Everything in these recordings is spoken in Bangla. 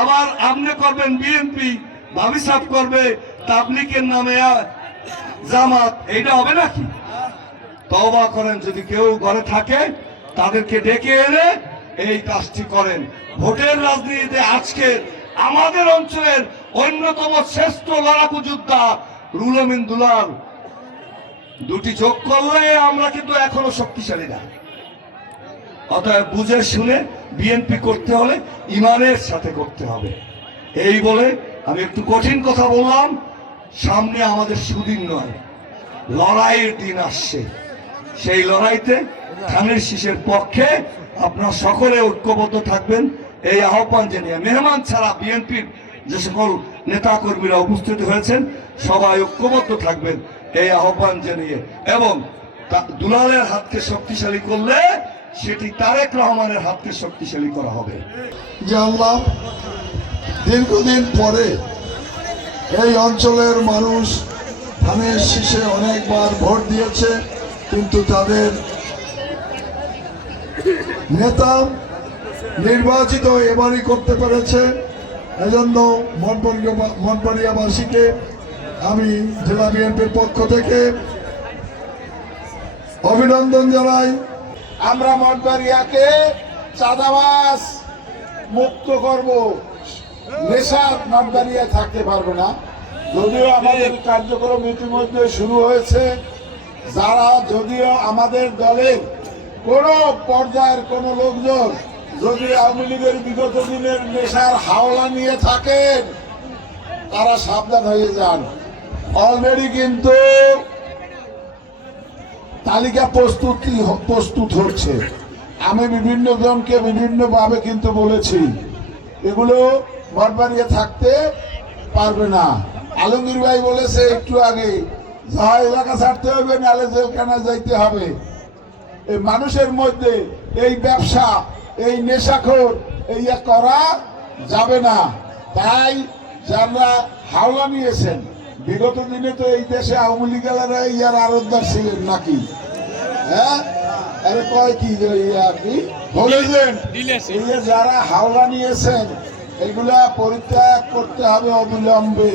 আবার আপনি করবেন বিএনপি, ভাবি সাহেব করবে তাবলিগের নামে জামাত, এইটা হবে নাকি? তওবা করেন, যদি কেউ ঘরে থাকে তাদেরকে ডেকে এনে এই কাজটি করেন। ভোটের রাজনীতিতে আজকে আমাদের অঞ্চলের অন্যতম শ্রেষ্ঠ লড়াকু যোদ্ধা রুহুল আমিন দুলাল, দুটি যোগ করলে আমরা কিন্তু এখনো শক্তিশালী না। অতএব বুঝে শুনে বিএনপি করতে হলে ইমানের সাথে করতে হবে। এই বলে আমি একটু কঠিন কথা বললাম। সামনে আমাদের সুদিন নয়, লড়াইয়ের দিন আসছে। সেই লড়াইতে ধানের শীষের পক্ষে আপনারা সকলে ঐক্যবদ্ধ থাকবেন, এই আহ্বান জানিয়ে মেহমান ছাড়া বিএনপির যে সকল নেতা কর্মীরা উপস্থিত হয়েছেন সবাই ঐক্যবদ্ধ থাকবেন এই আহ্বান জানিয়ে, এবং দুলালের হাতকে শক্তিশালী করলে সেটি তারেক রহমানের হাতকে শক্তিশালী করা হবে। যে আল্লাহ দীর্ঘদিন পরে এই অঞ্চলের মানুষ ধানের শীষে অনেকবার ভোট দিয়েছে, কিন্তু তাদের নেতা নির্বাচিত এবারই করতে পেরেছে। এজন্য মনপরিয়াবাসীকে আমি জেলা বিএনপির পক্ষ থেকে অভিনন্দন জানাই। আমরা মঠবাড়িয়াকে চাঁদাবাজ মুক্ত করব, নেশার মঠবাড়িয়া থাকতে পারবে না। যদিও আমাদের কার্যক্রম ইতিমধ্যে শুরু হয়েছে, যারা যদিও আমাদের দলের কোন পর্যায়ের কোন লোকজন যদি আওয়ামী লীগের বিগত দিনের নেশার হাওলা নিয়ে থাকেন তারা সাবধান হয়ে যান। অলরেডি কিন্তু তালিকা প্রস্তুত হচ্ছে। আমি বিভিন্ন জনকে বিভিন্নভাবে কিন্তু বলেছি এগুলো মঠবাড়িয়া থাকতে পারবে না। আলমগীর ভাই বলেছে একটু আগে, যা এলাকা ছাড়তে হবে নাহলে জেলখানায় যাইতে হবে। এই মানুষের মধ্যে এই ব্যবসা, এই নেশাখোর এই করা যাবে না। তাই যারা হাওলা নিয়েছেন, বিগত দিনে তো এই দেশে আওয়ামী লীগেরা ইয়ার আরোদ্দার ছিলেন নাকি? হ্যাঁ, আরে কয় কি আপনি বলেছেন, এই যে যারা হাওলা নিয়েছেন এগুলা পরিত্যাগ করতে হবে অবিলম্বে,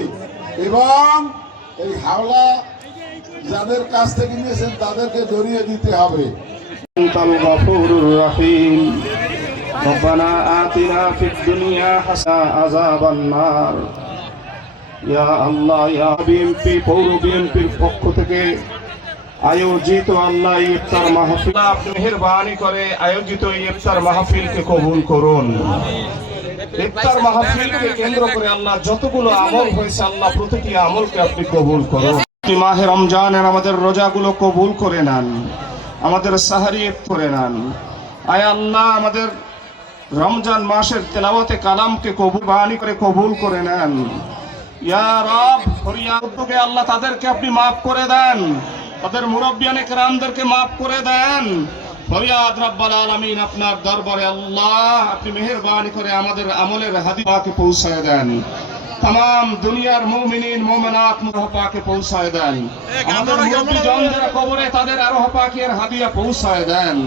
এবং এই হাওলা যাদের কাছ থেকে নিয়েছেন তাদেরকে ধরিয়ে দিতে হবে। ربنا آتنا في الدنيا حسنة عذاب النار ইয়া আল্লাহ ইয়া বিএনপি পৌর বিএনপির পক্ষ থেকে আয়োজিত আল্লাহ ইফতার মাহফিল, আপনি মেহেরবানি করে আয়োজিত ইফতার মাহফিলকে কবুল করুন। ইফতার মাহফিলকে কেন্দ্র করে আল্লাহ যতগুলো আমল হয়েছে আল্লাহ প্রতিটি আমলকে আপনি কবুল করুন। মাহে রমজানের আমাদের রোজাগুলো কবুল করে নেন, আমাদের সাহারি করে নেন। আয় আল্লাহ আমাদের রমজান মাসের তেলাওয়াতে কালামকে কবুল করে কবুল করে নেন। ইয়া রব, ফরিয়াদকে আল্লাহ তাদেরকে আপনি মাফ করে দেন, তাদের মুরব্বিয়ানে কেরামদেরকে মাফ করে দেন। ফরিয়াদ রব্বুল আলামিন আপনার দরবারে আল্লাহ আপনি মেহেরবানি করে আমাদের আমলের হাদিয়াকে পৌঁছায় দেন। तमाम দুনিয়ার মুমিনিন মুমিনাত মুরহ পাকে পৌঁছায় দেন। আমাদের মুরব্বি জন যারা কবরে তাদের আরোহ পাকের হাদিয়া পৌঁছায় দেন।